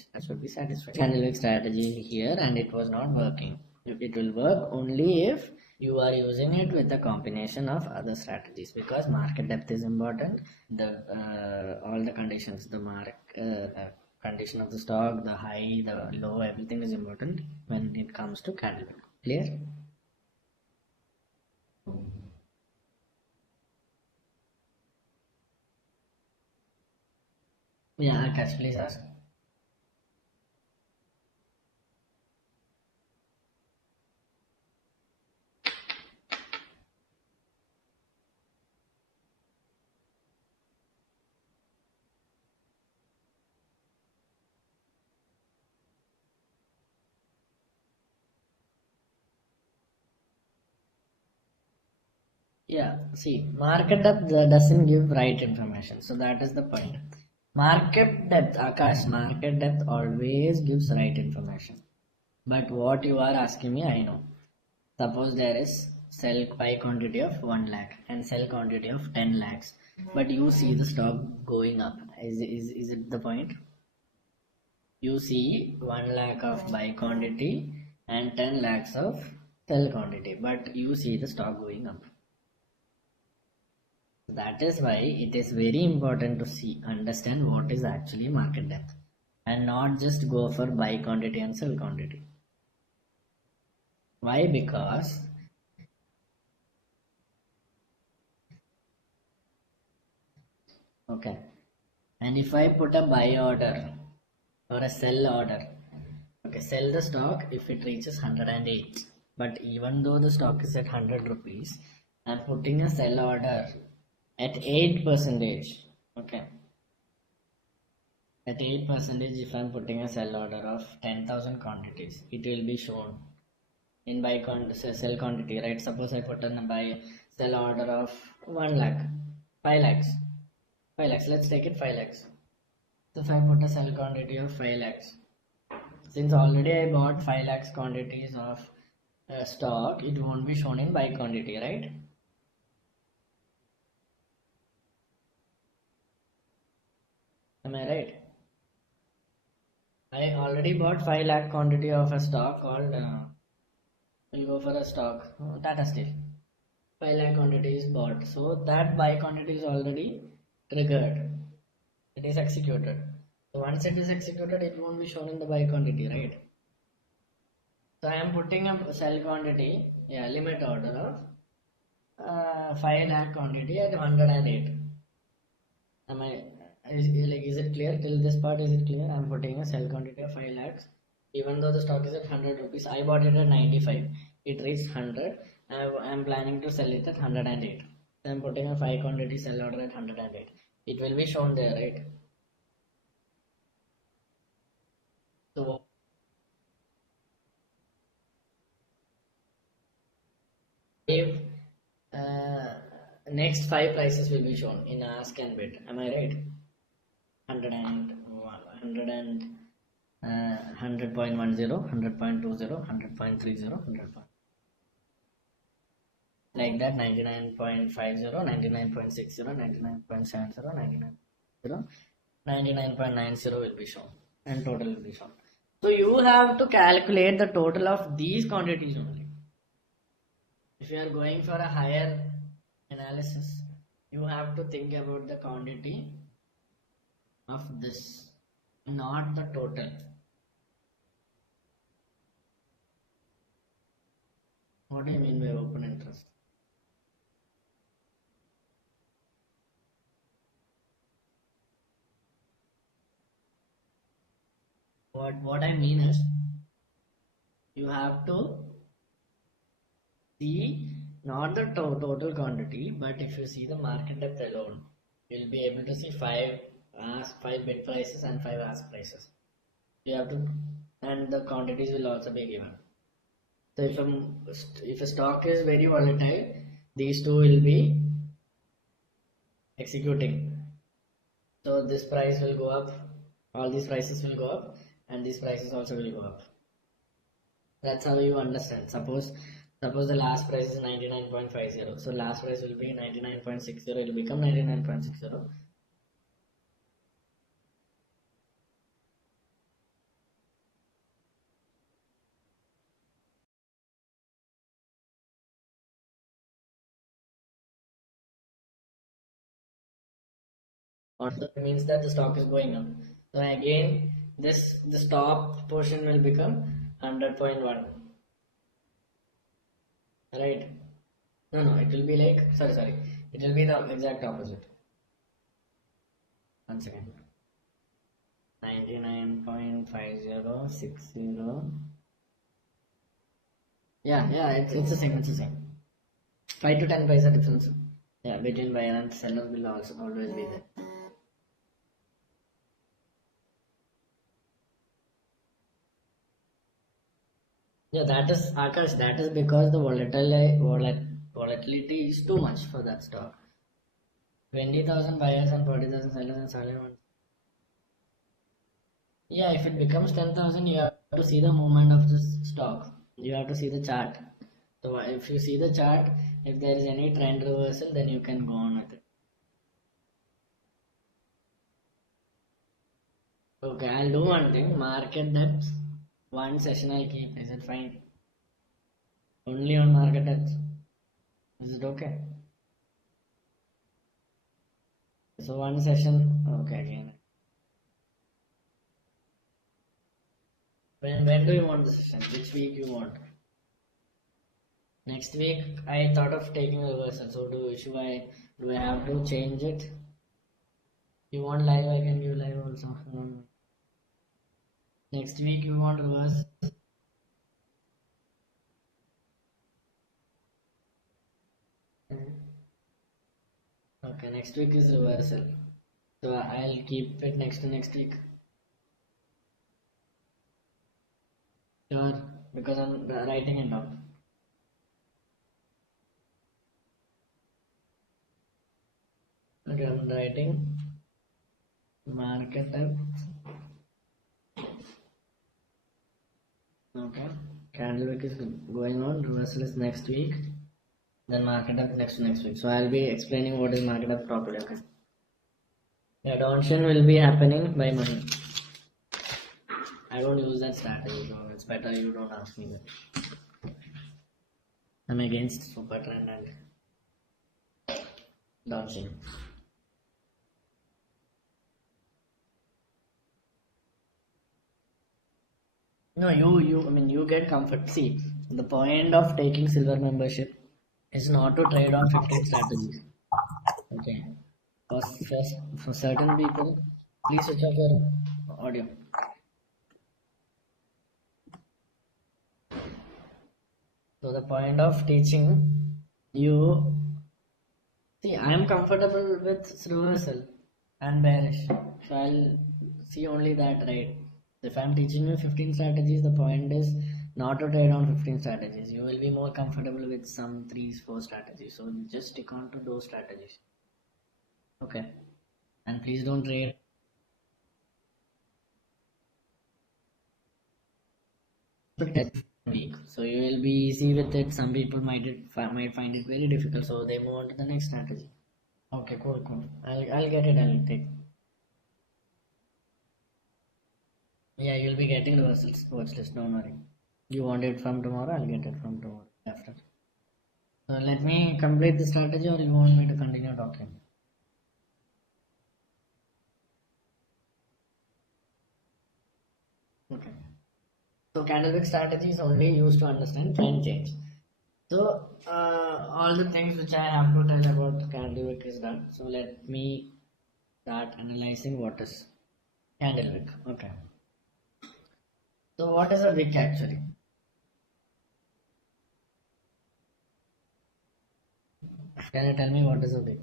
combination. That should be satisfied. Candlewick strategy here, and it was not working. It will work only if you are using it with a combination of other strategies, because market depth is important. The all the conditions, the condition of the stock, the high, the low, everything is important when it comes to candlewick. Clear? Yeah, Akash, please ask. Yeah, see, market depth doesn't give right information, so that is the point. Market depth, Akash, market depth always gives right information. But what you are asking me, I know. Suppose there is sell buy quantity of 1 lakh and sell quantity of 10 lakhs, but you see the stock going up. Is it the point? You see 1 lakh of buy quantity and 10 lakhs of sell quantity, but you see the stock going up. That is why it is very important to understand what is actually market depth and not just go for buy quantity and sell quantity. Why? Because okay, and if I put a buy order or a sell order, okay, sell the stock if it reaches 108, but even though the stock is at 100 rupees, I'm putting a sell order at 8%. Okay, at 8%, if I'm putting a sell order of 10,000 quantities, it will be shown in sell quantity, right? Suppose I put in a buy sell order of 1 lakh, 5 lakhs, 5 lakhs, let's take it 5 lakhs. So if I put a sell quantity of 5 lakhs, since already I bought 5 lakhs quantities of stock, it won't be shown in buy quantity, right? Am I right? I already bought 5 lakh quantity of a stock called we'll go for a stock Tata Steel. 5 lakh quantity is bought, so that buy quantity is already triggered. It is executed. So once it is executed, it won't be shown in the buy quantity, right? So I am putting a sell quantity, yeah, limit order of 5 lakh quantity at 108. Am I is it clear till this part? Is it clear? I'm putting a sell quantity of 5 lakhs. Even though the stock is at 100 rupees, I bought it at 95. It reached 100. I'm planning to sell it at 108. So I'm putting a 5 quantity sell order at 108. It will be shown there, right? So if next 5 prices will be shown in ask and bid. Am I right? 100 and 100 and 100.10, 100.20, 100.30, 100. Like that, 99.50, 99.60, 99.70, 99.90 will be shown, and total will be shown. So you have to calculate the total of these quantities only. If you are going for a higher analysis, you have to think about the quantity of this, not the total. What do you mean by open interest? What I mean is, you have to see not the total quantity, but if you see the market depth alone, you'll be able to see 5 bid prices and 5 ask prices. You have to, and the quantities will also be given. So if a stock is very volatile, these two will be executing. So this price will go up, all these prices will go up, and these prices also will go up. That's how you understand. Suppose the last price is 99.50, so last price will be 99.60, it will become 99.60. Also, it means that the stock is going up. So again, this top portion will become 100.1, right? No, it will be like, sorry, it will be the exact opposite. One second. 99.5060. Yeah, it's the same, 5 to 10 paisa difference. Yeah, between buyer and seller will also always be there. Yeah, that is Akash. That is because the volatility is too much for that stock. 20,000 buyers and 40,000 sellers and seller. Yeah, if it becomes 10,000, you have to see the movement of this stock. You have to see the chart. So if you see the chart, if there is any trend reversal, then you can go on with it. Okay, I'll do one thing. Market depth. One session I'll keep. Is it fine? Only on market depth. Is it okay? So one session. Okay, again. When do you want the session? Which week you want? Next week I thought of taking a reversal. So do I have to change it? You want live? I can give live also. Next week you want reverse? Okay, next week is reversal. So I'll keep it next to next week. Sure, because I'm writing it down. Okay, I'm writing market type. Okay, candle wick is going on. Reversal is next week. Then market up next to next week. So I'll be explaining what is market up properly. Okay. The adoption will be happening by money. I don't use that strategy, so it's better you don't ask me that. I'm against super trend and launching. No, you get comfort. See, the point of taking silver membership is not to trade on 15 strategies. Okay. For certain people, please switch off your audio. So the point of teaching you, see, I am comfortable with reversal and bearish. So I'll see only that, right? If I'm teaching you 15 strategies, the point is not to trade on 15 strategies. You will be more comfortable with some 3-4 strategies. So just stick on to those strategies. Okay. And please don't trade week. So you will be easy with it. Some people might find it very difficult, so they move on to the next strategy. Okay, cool. I'll get it. I'll take. Yeah, you'll be getting reversals. Watch list. Don't worry. You want it from tomorrow? I'll get it from tomorrow after. So let me complete the strategy, or you want me to continue talking? Okay. So candlewick strategy is only used to understand trend change. So all the things which I have to tell about candlewick is done. So let me start analyzing what is candlewick. Okay. So what is a wick actually? Can you tell me what is a wick?